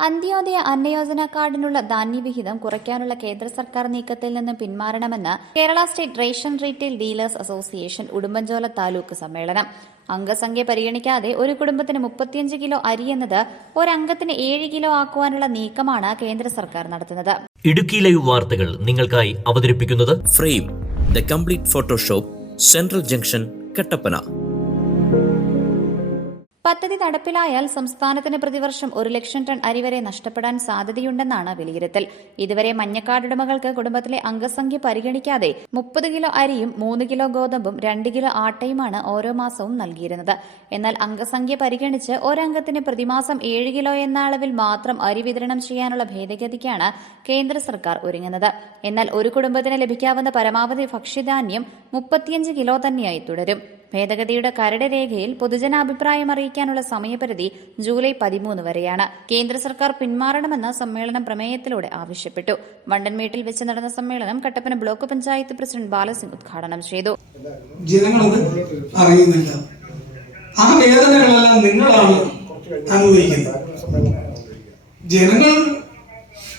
അന്ത്യോദയ അന്നയോജന കാർഡിനുള്ള ധാന്യവിഹിതം കുറയ്ക്കാനുള്ള കേന്ദ്ര സർക്കാർ നീക്കത്തിൽ നിന്ന് പിന്മാറണമെന്ന് Kerala state ration retail dealers association Udumbanchola taluk സമ്മേളനം. അംഗസംഖ്യ പരിഗണിക്കാതെ ഒരു കുടുംബത്തിന് 35 കിലോ അരി എന്നത് ഒരംഗത്തിന് 7 കിലോ ആക്കുവാനുള്ള നീക്കമാണ് കേന്ദ്ര സർക്കാർ നടത്തുന്നത്. ഇടുക്കി ലൈവ് വാർത്തകൾ നിങ്ങൾക്കായി അവതരിപ്പിക്കുന്നത് frame the complete photoshop, central junction, Kattappana. പദ്ധതി നടപ്പിലായാൽ സംസ്ഥാനത്തിന് പ്രതിവർഷം 1 ലക്ഷം ടൺ അരി വരെ നഷ്ടപ്പെടാൻ സാധ്യതയുണ്ടെന്നാണ് വിലയിരുത്തൽ. ഇതുവരെ മഞ്ഞക്കാർഡ് ഉടമകൾക്ക് കുടുംബത്തിലെ അംഗസംഖ്യ പരിഗണിക്കാതെ 30 കിലോ അരിയും 3 കിലോ ഗോതമ്പും 2 കിലോ ആട്ടയുമാണ് ഓരോ മാസവും നൽകിയിരുന്നത്. എന്നാൽ അംഗസംഖ്യ പരിഗണിച്ച് ഒരംഗത്തിന് പ്രതിമാസം 7 കിലോ എന്ന അളവിൽ മാത്രം അരി വിതരണം ചെയ്യാനുള്ള ഭേദഗതിക്കാണ് കേന്ദ്ര സർക്കാർ ഒരുങ്ങുന്നത്. എന്നാൽ ഒരു കുടുംബത്തിന് ലഭിക്കാവുന്ന പരമാവധി ഭക്ഷ്യധാന്യം 35 കിലോ തന്നെയായി തുടരും. ഭേദഗതിയുടെ കരട് രേഖയിൽ പൊതുജനാഭിപ്രായം അറിയിക്കാനുള്ള സമയപരിധി ജൂലൈ 13 വരെയാണ്. കേന്ദ്ര സർക്കാർ പിന്മാറണമെന്ന് സമ്മേളനം പ്രമേയത്തിലൂടെ ആവശ്യപ്പെട്ടു. വണ്ടൻമേട്ടിൽ വെച്ച് നടന്ന സമ്മേളനം കട്ടപ്പന ബ്ലോക്ക് പഞ്ചായത്ത് പ്രസിഡന്റ് ബാലസിംഗ് ഉദ്ഘാടനം ചെയ്തു. ജനങ്ങളത് അറിയുന്നില്ല. ആ വേദനകളെല്ലാം നിങ്ങളാണ് അനുഭവിക്കുന്നത്. ജനങ്ങൾ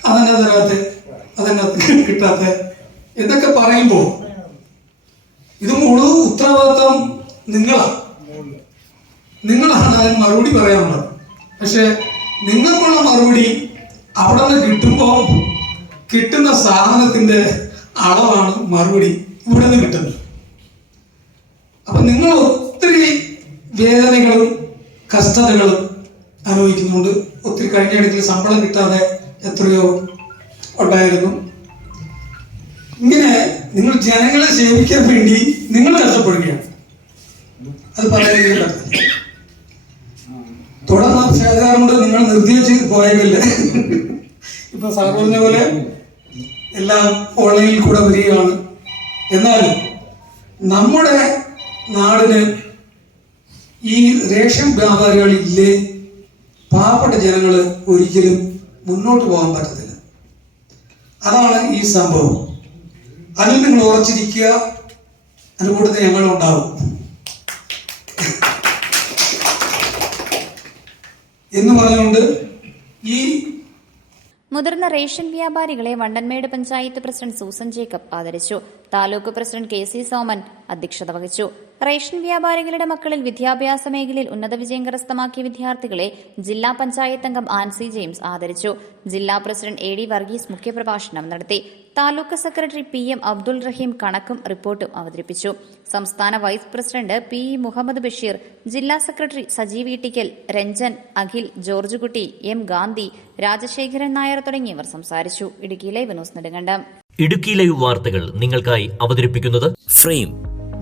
അതെന്നെ തരാത്ത, അതെന്നെ കിട്ടാത്ത എന്നൊക്കെ പറയുമ്പോൾ ഇത് മുഴുവൻ ഉത്തരവാദിത്വം നിങ്ങളാണ് അതിന് മറുപടി പറയാനുള്ളത്. പക്ഷെ നിങ്ങൾക്കുള്ള മറുപടി അവിടെ നിന്ന് കിട്ടുമ്പോൾ കിട്ടുന്ന സാധനത്തിന്റെ അളവാണ് മറുപടി ഇവിടെ നിന്ന് കിട്ടുന്നത്. അപ്പൊ നിങ്ങൾ ഒത്തിരി വേദനകളും കഷ്ടതകളും അനുഭവിക്കുന്നുണ്ട്. ഒത്തിരി കഴിഞ്ഞ ഇടയ്ക്ക് ശമ്പളം കിട്ടാതെ എത്രയോ ഉണ്ടായിരുന്നു. ഇങ്ങനെ നിങ്ങൾ ജനങ്ങളെ സേവിക്കാൻ വേണ്ടി നിങ്ങൾ കഷ്ടപ്പെടുകയാണ്. അത് പറയാൻ തുടർന്ന് സേവനം കൊണ്ട് നിങ്ങൾ നിർത്തിവെച്ച് പോയതല്ലേ. ഇപ്പൊ സാർ പറഞ്ഞ പോലെ എല്ലാം ഓൺലൈനിൽ കൂടെ വരികയാണ്. എന്നാലും നമ്മുടെ നാടിന് ഈ റേഷൻ വ്യാപാരികളില്ലേ പാവപ്പെട്ട ജനങ്ങൾ ഒരിക്കലും മുന്നോട്ട് പോകാൻ പറ്റത്തില്ല. അതാണ് ഈ സംഭവം. അതിൽ നിങ്ങൾ ഉറച്ചിരിക്കുക. അതുകൂടെ ഞങ്ങളുണ്ടാവും എന്ന് പറഞ്ഞുകൊണ്ട് ഈ മുതിർന്ന റേഷൻ വ്യാപാരികളെ Vandanmedu panchayat president Susan Jacob ആദരിച്ചു. താലൂക്ക് പ്രസിഡന്റ് KC സോമൻ അധ്യക്ഷത വഹിച്ചു. റേഷൻ വ്യാപാരികളുടെ മക്കളിൽ വിദ്യാഭ്യാസ മേഖലയിൽ ഉന്നത വിജയം കരസ്ഥമാക്കിയ വിദ്യാർത്ഥികളെ ജില്ലാ പഞ്ചായത്ത് അംഗം ആൻസി ജെയിംസ് ആദരിച്ചു. ജില്ലാ പ്രസിഡന്റ് AD വർഗീസ് മുഖ്യപ്രഭാഷണം നടത്തി. താലൂക്ക് സെക്രട്ടറി PM അബ്ദുൾ റഹീം കണക്കും റിപ്പോർട്ടും അവതരിപ്പിച്ചു. സംസ്ഥാന vice president PE Muhammad Basheer, ജില്ലാ secretary Sajeev Eettikkal, Ranjan, Akhil, George Kutty, M Gandhi, Rajasekharan Nair തുടങ്ങിയവർ സംസാരിച്ചു. Idukki live news Nedumkandam. Idukki live വാർത്തകൾ നിങ്ങൾക്കായി അവതരിപ്പിക്കുന്നത് frame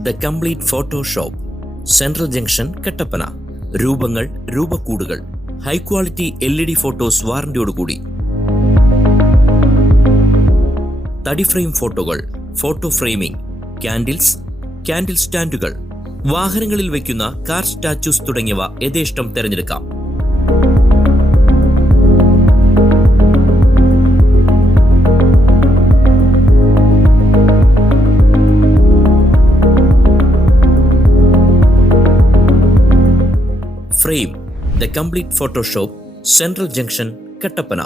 the complete photoshop, central junction, Kattappana. രൂപങ്ങൾ, രൂപക്കൂടുകൾ, ഹൈ ക്വാളിറ്റി LED ഫോട്ടോസ് വാറന്റിയോടുകൂടി. തടി ഫ്രെയിം ഫോട്ടോകൾ, ഫോട്ടോ ഫ്രെയിമിംഗ്, ക്യാൻഡിൽസ്, ക്യാൻഡിൽ സ്റ്റാൻഡുകൾ, വാഹനങ്ങളിൽ വയ്ക്കുന്ന കാർ സ്റ്റാച്യൂസ് തുടങ്ങിയവ യഥേഷ്ടം തിരഞ്ഞെടുക്കാം. Frame the complete photoshop, central junction, Kattappana.